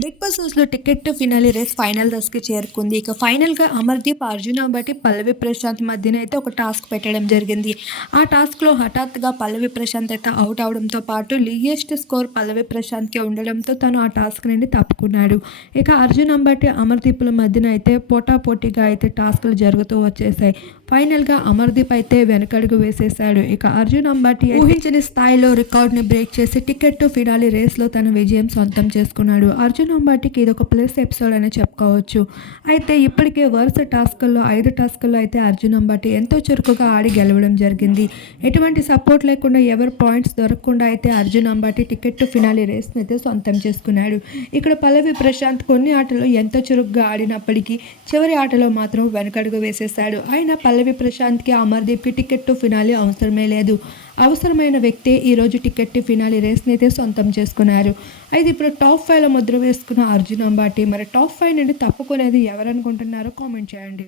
Big boss హౌస్‌లో ticket to finale race final దశకి చేరుకుంది. ఇక ఫైనల్‌గా అమర్‌దీప్, అర్జున్ అంబటి, పల్లవి ప్రశాంత్ మధ్యన అయితే ఒక టాస్క్ పెట్టడం జరిగింది. ఆ టాస్క్‌లో హఠాత్తుగా పల్లవి ప్రశాంత్ అయితే ఔట్ అవడంతో పాటు లీయెస్ట్ స్కోర్ పల్లవి ప్రశాంత్‌కే ఉండడంతో తను ఆ టాస్క్ నుండి తప్పుకున్నాడు. ఇక అర్జున్ అంబటి, అమర్‌దీప్‌ల మధ్యన అయితే పోటాపోటీగా అయితే టాస్క్‌లు జరుగుతూ వచ్చేసాయి. ఫైనల్‌గా అమర్‌దీప్ అయితే వెనకడుగు వేసేశాడు. ఇక అర్జున్ అంబటి ఊహించని స్థాయిలో రికార్డ్‌ని బ్రేక్ చేసి టికెట్ టు ఫినాలే రేస్‌లో తన విజయం సొంతం చేసుకున్నాడు. అర్జున్ అంబటికి ఇదొక ప్లస్ ఎపిసోడ్ అనే చెప్పుకోవచ్చు. అయితే ఇప్పటికే వరుస టాస్కుల్లో 5 టాస్కుల్లో అయితే అర్జున్ అంబటి ఎంతో చురుకుగా ఆడి గెలవడం జరిగింది. ఎటువంటి సపోర్ట్ లేకుండా ఎవరి పాయింట్స్ దొరకకుండా అయితే Arjun Ambati ticket to finale రేస్‌ని అయితే సొంతం చేసుకున్నాడు. ఇక్కడ పల్లవి ప్రశాంత్ కొన్ని ఆటల్లో ఎంతో చురుగ్గా ఆడినప్పటికీ చివరి ఆటలో మాత్రం వెనకడుగు వేసేశాడు. అయినా పల్లవి ప్రశాంత్‌కి, అమర్‌దీప్‌కి టికెట్ టు ఫినాలే అవసరమే లేదు. అవసరమైన వ్యక్తే ఈరోజు టికెట్ టు ఫినాలే రేస్‌ని అయితే సొంతం చేసుకున్నారు. అయితే ఇప్పుడు టాప్ 5లో ముద్ర వేసుకున్న అర్జున్ అంబాటి మరి టాప్ 5 నుండి తప్పుకునేది ఎవరనుకుంటున్నారో కామెంట్ చేయండి.